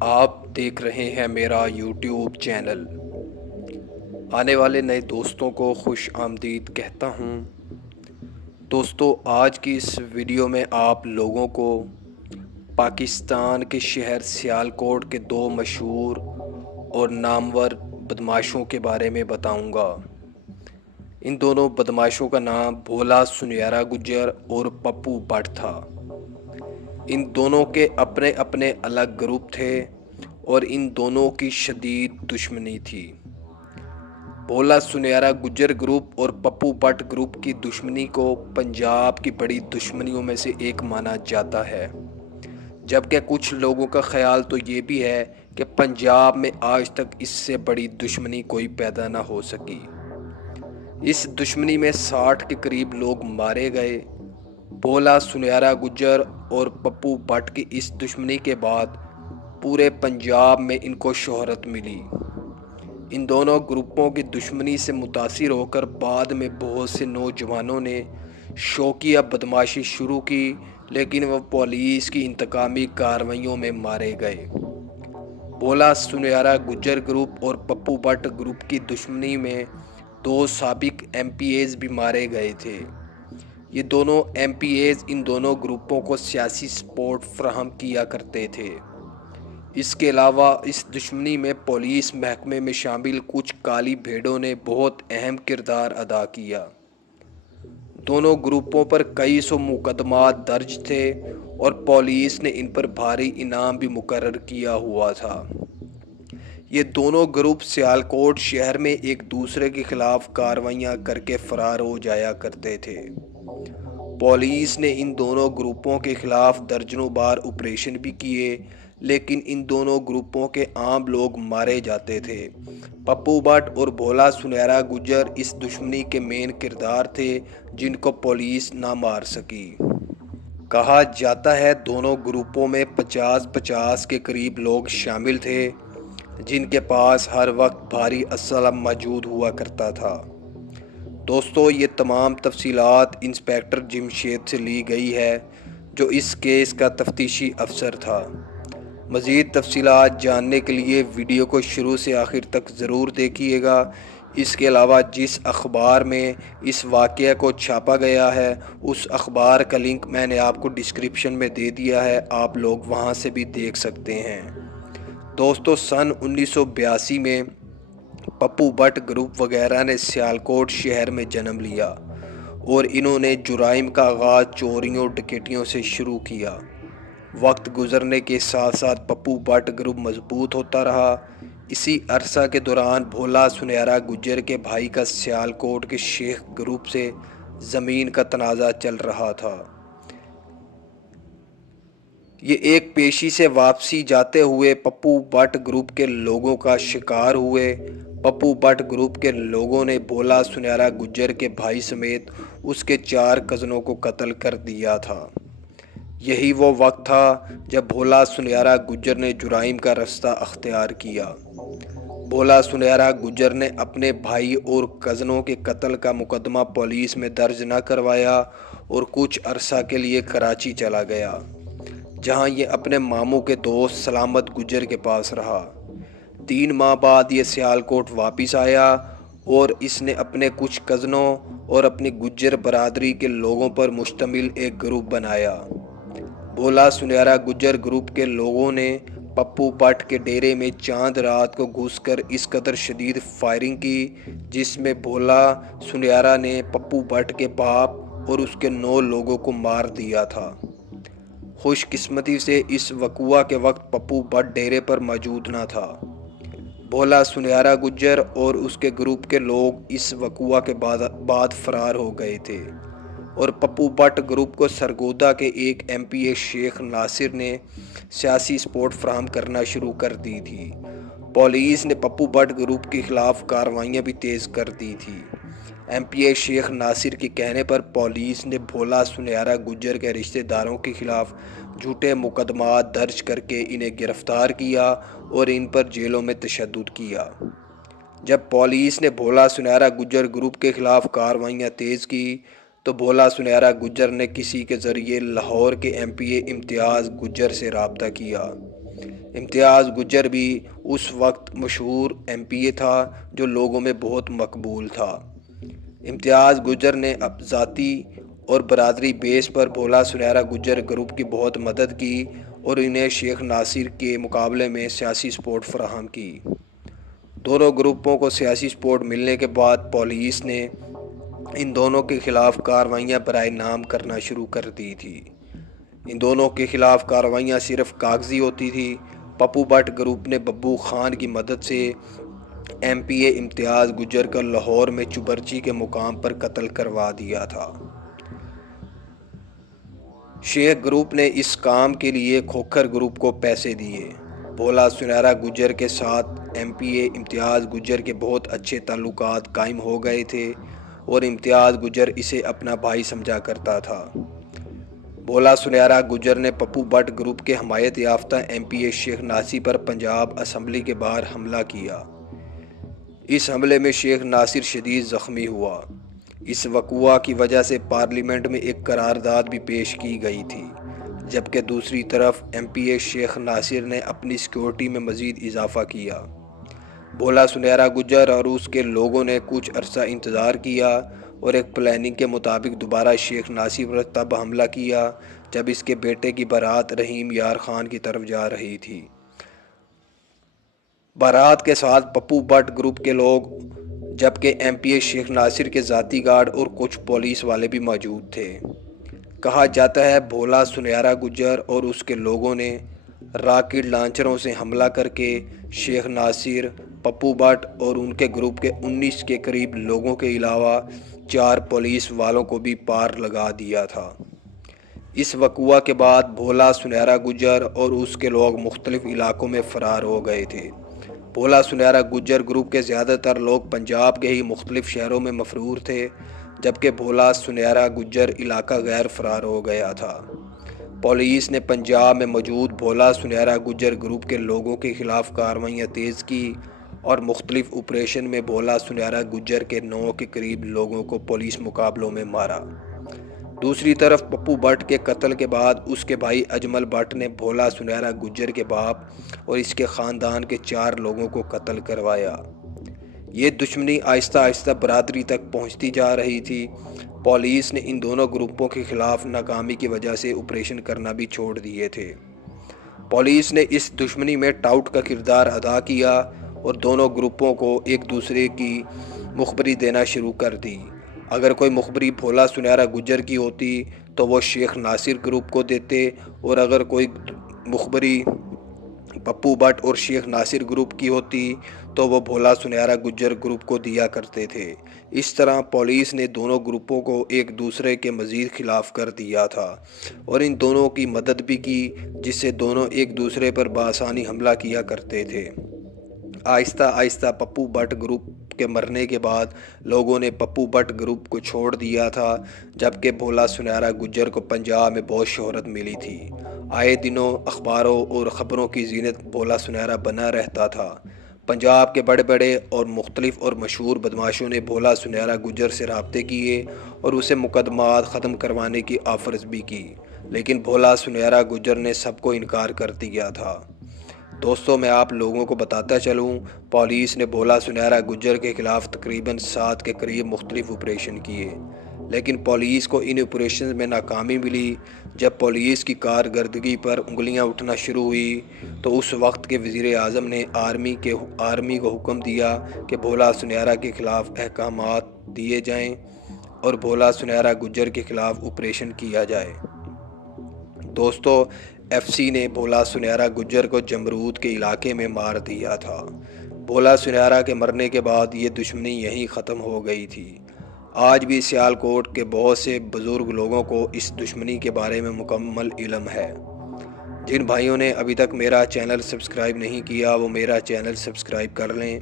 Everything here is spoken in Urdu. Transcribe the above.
آپ دیکھ رہے ہیں میرا یوٹیوب چینل۔ آنے والے نئے دوستوں کو خوش آمدید کہتا ہوں۔ دوستو، آج کی اس ویڈیو میں آپ لوگوں کو پاکستان کے شہر سیالکوٹ کے دو مشہور اور نامور بدماشوں کے بارے میں بتاؤں گا۔ ان دونوں بدماشوں کا نام بھولا سنیارا گجر اور پپو بٹ تھا۔ ان دونوں کے اپنے اپنے الگ گروپ تھے اور ان دونوں کی شدید دشمنی تھی۔ بھولا سنیارا گجر گروپ اور پپو بٹ گروپ کی دشمنی کو پنجاب کی بڑی دشمنیوں میں سے ایک مانا جاتا ہے، جبکہ کچھ لوگوں کا خیال تو یہ بھی ہے کہ پنجاب میں آج تک اس سے بڑی دشمنی کوئی پیدا نہ ہو سکی۔ اس دشمنی میں 60 کے قریب لوگ مارے گئے۔ بھولا سنیارا گجر اور پپو بٹ کی اس دشمنی کے بعد پورے پنجاب میں ان کو شہرت ملی۔ ان دونوں گروپوں کی دشمنی سے متاثر ہو کر بعد میں بہت سے نوجوانوں نے شوقیہ بدماشی شروع کی، لیکن وہ پولیس کی انتقامی کارروائیوں میں مارے گئے۔ بھولا سنیارا گجر گروپ اور پپو بٹ گروپ کی دشمنی میں 2 سابق ایم پی ایز بھی مارے گئے تھے۔ یہ دونوں ایم پی ایز ان دونوں گروپوں کو سیاسی سپورٹ فراہم کیا کرتے تھے۔ اس کے علاوہ اس دشمنی میں پولیس محکمے میں شامل کچھ کالی بھیڑوں نے بہت اہم کردار ادا کیا۔ دونوں گروپوں پر کئی سو مقدمات درج تھے اور پولیس نے ان پر بھاری انعام بھی مقرر کیا ہوا تھا۔ یہ دونوں گروپ سیالکوٹ شہر میں ایک دوسرے کے خلاف کارروائیاں کر کے فرار ہو جایا کرتے تھے۔ پولیس نے ان دونوں گروپوں کے خلاف درجنوں بار آپریشن بھی کیے، لیکن ان دونوں گروپوں کے عام لوگ مارے جاتے تھے۔ پپو بٹ اور بھولا سنیارا گجر اس دشمنی کے مین کردار تھے جن کو پولیس نہ مار سکی۔ کہا جاتا ہے دونوں گروپوں میں 50-50 کے قریب لوگ شامل تھے، جن کے پاس ہر وقت بھاری اسلحہ موجود ہوا کرتا تھا۔ دوستو، یہ تمام تفصیلات انسپکٹر جمشید سے لی گئی ہے، جو اس کیس کا تفتیشی افسر تھا۔ مزید تفصیلات جاننے کے لیے ویڈیو کو شروع سے آخر تک ضرور دیکھیے گا۔ اس کے علاوہ جس اخبار میں اس واقعہ کو چھاپا گیا ہے، اس اخبار کا لنک میں نے آپ کو ڈسکرپشن میں دے دیا ہے، آپ لوگ وہاں سے بھی دیکھ سکتے ہیں۔ دوستو، سن 1982 میں پپو بٹ گروپ وغیرہ نے سیالکوٹ شہر میں جنم لیا اور انہوں نے جرائم کا آغاز چوریوں ڈکیتیوں سے شروع کیا۔ وقت گزرنے کے ساتھ ساتھ پپو بٹ گروپ مضبوط ہوتا رہا۔ اسی عرصہ کے دوران بھولا سنیارا گجر کے بھائی کا سیالکوٹ کے شیخ گروپ سے زمین کا تنازع چل رہا تھا۔ یہ ایک پیشی سے واپسی جاتے ہوئے پپو بٹ گروپ کے لوگوں کا شکار ہوئے۔ پپو بٹ گروپ کے لوگوں نے بھولا سنیارا گجر کے بھائی سمیت اس کے 4 کزنوں کو قتل کر دیا تھا۔ یہی وہ وقت تھا جب بھولا سنیارا گجر نے جرائم کا راستہ اختیار کیا۔ بھولا سنیارا گجر نے اپنے بھائی اور کزنوں کے قتل کا مقدمہ پولیس میں درج نہ کروایا اور کچھ عرصہ کے لیے کراچی چلا گیا، جہاں یہ اپنے ماموں کے دوست سلامت گجر کے پاس رہا۔ 3 ماہ بعد یہ سیالکوٹ واپس آیا اور اس نے اپنے کچھ کزنوں اور اپنی گجر برادری کے لوگوں پر مشتمل ایک گروپ بنایا۔ بھولا سنیارا گجر گروپ کے لوگوں نے پپو بٹ کے ڈیرے میں چاند رات کو گھس کر اس قدر شدید فائرنگ کی، جس میں بھولا سنیارا نے پپو بٹ کے باپ اور اس کے 9 لوگوں کو مار دیا تھا۔ خوش قسمتی سے اس وقوعہ کے وقت پپو بٹ ڈیرے پر موجود نہ تھا۔ بھولا سنیارا گجر اور اس کے گروپ کے لوگ اس وقوعہ کے بعد فرار ہو گئے تھے اور پپو بٹ گروپ کو سرگودا کے ایک ایم پی اے شیخ ناصر نے سیاسی سپورٹ فراہم کرنا شروع کر دی تھی۔ پولیس نے پپو بٹ گروپ کے خلاف کارروائیاں بھی تیز کر دی تھی۔ ایم پی اے شیخ ناصر کے کہنے پر پولیس نے بھولا سنیارا گجر کے رشتہ داروں کے خلاف جھوٹے مقدمات درج کر کے انہیں گرفتار کیا اور ان پر جیلوں میں تشدد کیا۔ جب پولیس نے بھولا سنیارا گجر گروپ کے خلاف کارروائیاں تیز کی تو بھولا سنیارا گجر نے کسی کے ذریعے لاہور کے ایم پی اے امتیاز گجر سے رابطہ کیا۔ امتیاز گجر بھی اس وقت مشہور ایم پی اے تھا جو لوگوں میں بہت مقبول تھا۔ امتیاز گجر نے اب ذاتی اور برادری بیس پر بھولا سنیرا گجر گروپ کی بہت مدد کی اور انہیں شیخ ناصر کے مقابلے میں سیاسی سپورٹ فراہم کی۔ دونوں گروپوں کو سیاسی سپورٹ ملنے کے بعد پولیس نے ان دونوں کے خلاف کارروائیاں برائے نام کرنا شروع کر دی تھی۔ ان دونوں کے خلاف کارروائیاں صرف کاغذی ہوتی تھی۔ پپو بٹ گروپ نے ببو خان کی مدد سے ایم پی اے امتیاز گجر کا لاہور میں چپرچی کے مقام پر قتل کروا دیا تھا۔ شیخ گروپ نے اس کام کے لیے کھوکھر گروپ کو پیسے دیے۔ بھولا سنیرا گجر کے ساتھ ایم پی اے امتیاز گجر کے بہت اچھے تعلقات قائم ہو گئے تھے اور امتیاز گجر اسے اپنا بھائی سمجھا کرتا تھا۔ بھولا سنیرا گجر نے پپو بٹ گروپ کے حمایت یافتہ ایم پی اے شیخ ناصر پر پنجاب اسمبلی کے باہر حملہ کیا۔ اس حملے میں شیخ ناصر شدید زخمی ہوا۔ اس وقوع کی وجہ سے پارلیمنٹ میں ایک قرارداد بھی پیش کی گئی تھی، جبکہ دوسری طرف ایم پی اے شیخ ناصر نے اپنی سیکورٹی میں مزید اضافہ کیا۔ بھولا سنیرا گجر اور اس کے لوگوں نے کچھ عرصہ انتظار کیا اور ایک پلاننگ کے مطابق دوبارہ شیخ ناصر پر تب حملہ کیا جب اس کے بیٹے کی بارات رحیم یار خان کی طرف جا رہی تھی۔ بارات کے ساتھ پپو بٹ گروپ کے لوگ، جبکہ ایم پی اے شیخ ناصر کے ذاتی گارڈ اور کچھ پولیس والے بھی موجود تھے۔ کہا جاتا ہے بھولا سنیرا گجر اور اس کے لوگوں نے راکٹ لانچروں سے حملہ کر کے شیخ ناصر، پپو بٹ اور ان کے گروپ کے 19 کے قریب لوگوں کے علاوہ 4 پولیس والوں کو بھی پار لگا دیا تھا۔ اس وقوع کے بعد بھولا سنیرا گجر اور اس کے لوگ مختلف علاقوں میں فرار ہو گئے تھے۔ بھولا سنیرا گجر گروپ کے زیادہ تر لوگ پنجاب کے ہی مختلف شہروں میں مفرور تھے، جبکہ بھولا سنیرا گجر علاقہ غیر فرار ہو گیا تھا۔ پولیس نے پنجاب میں موجود بھولا سنیرا گجر گروپ کے لوگوں کے خلاف کارروائیاں تیز کی اور مختلف آپریشن میں بھولا سنیرا گجر کے 9 کے قریب لوگوں کو پولیس مقابلوں میں مارا۔ دوسری طرف پپو بٹ کے قتل کے بعد اس کے بھائی اجمل بٹ نے بھولا سنیرا گجر کے باپ اور اس کے خاندان کے 4 لوگوں کو قتل کروایا۔ یہ دشمنی آہستہ آہستہ برادری تک پہنچتی جا رہی تھی۔ پولیس نے ان دونوں گروپوں کے خلاف ناکامی کی وجہ سے آپریشن کرنا بھی چھوڑ دیے تھے۔ پولیس نے اس دشمنی میں ٹاؤٹ کا کردار ادا کیا اور دونوں گروپوں کو ایک دوسرے کی مخبری دینا شروع کر دی۔ اگر کوئی مخبری بھولا سنیرا گجر کی ہوتی تو وہ شیخ ناصر گروپ کو دیتے، اور اگر کوئی مخبری پپو بٹ اور شیخ ناصر گروپ کی ہوتی تو وہ بھولا سنیرا گجر گروپ کو دیا کرتے تھے۔ اس طرح پولیس نے دونوں گروپوں کو ایک دوسرے کے مزید خلاف کر دیا تھا اور ان دونوں کی مدد بھی کی، جس سے دونوں ایک دوسرے پر بآسانی حملہ کیا کرتے تھے۔ آہستہ آہستہ پپو بٹ گروپ کے مرنے کے بعد لوگوں نے پپو بٹ گروپ کو چھوڑ دیا تھا، جبکہ بھولا سنیرا گجر کو پنجاب میں بہت شہرت ملی تھی۔ آئے دنوں اخباروں اور خبروں کی زینت بھولا سنیرا بنا رہتا تھا۔ پنجاب کے بڑے بڑے اور مختلف اور مشہور بدماشوں نے بھولا سنیرا گجر سے رابطے کیے اور اسے مقدمات ختم کروانے کی آفرز بھی کی، لیکن بھولا سنیرا گجر نے سب کو انکار کر دیا تھا۔ دوستوں، میں آپ لوگوں کو بتاتا چلوں، پولیس نے بھولا سنیرا گجر کے خلاف تقریباً 7 کے قریب مختلف آپریشن کیے، لیکن پولیس کو ان آپریشن میں ناکامی ملی۔ جب پولیس کی کارکردگی پر انگلیاں اٹھنا شروع ہوئی تو اس وقت کے وزیر اعظم نے آرمی کو حکم دیا کہ بھولا سنیرا کے خلاف احکامات دیے جائیں اور بھولا سنیرا گجر کے خلاف آپریشن کیا جائے۔ دوستو، ایف سی نے بھولا سنیرا گجر کو جمرود کے علاقے میں مار دیا تھا۔ بھولا سنیرا کے مرنے کے بعد یہ دشمنی یہیں ختم ہو گئی تھی۔ آج بھی سیالکوٹ کے بہت سے بزرگ لوگوں کو اس دشمنی کے بارے میں مکمل علم ہے۔ جن بھائیوں نے ابھی تک میرا چینل سبسکرائب نہیں کیا وہ میرا چینل سبسکرائب کر لیں